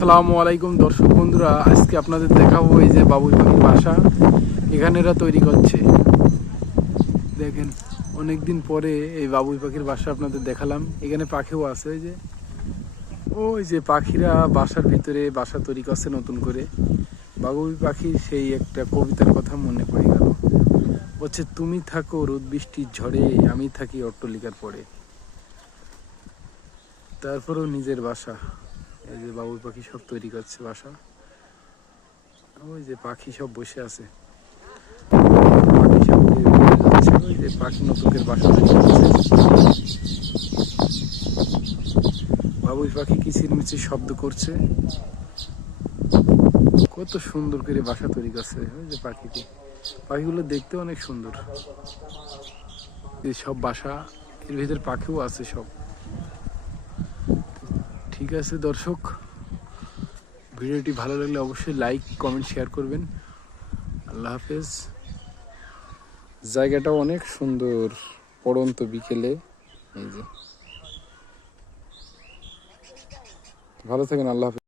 আসসালামু আলাইকুম দর্শক বন্ধুরা, আজকে আপনাদের দেখাবো এই যে বাবুই পাখির বাসা এখানে এরা তৈরি করছে। দেখেন, অনেকদিন পরে এই বাবুই পাখির বাসা আপনাদের দেখালাম। এখানে পাখিও আছে, ওই যে পাখিরা বাসার ভিতরে বাসা তৈরি করছে নতুন করে। বাবুই পাখির সেই একটা কবিতার কথা মনে পড়ে গেল, বলছে তুমি থাকো রোদ বৃষ্টির ঝড়ে, আমি থাকি অট্টালিকার পরে। তারপরেও নিজের বাসা, এই যে বাবুই পাখি সব তৈরি করছে বাসা। ওই যে পাখি সব বসে আছে, পাখি সব যাচ্ছে, ওই যে পাখি নতুনের বাসা তৈরি করছে। বাবুই পাখি কিচিরমিচির শব্দ করছে, কত সুন্দর করে বাসা তৈরি করছে। ওই যে পাখিগুলো দেখতে অনেক সুন্দর। এই সব বাসা, এর ভিতরে পাখিও আছে সব। ঠিক আছে দর্শক, ভিডিওটি ভালো লাগলে অবশ্যই লাইক কমেন্ট শেয়ার করবেন। আল্লাহ হাফেজ। জায়গাটা অনেক সুন্দর, পড়ন্ত বিকেলে। এই যে ভালো থাকেন, আল্লাহ হাফেজ।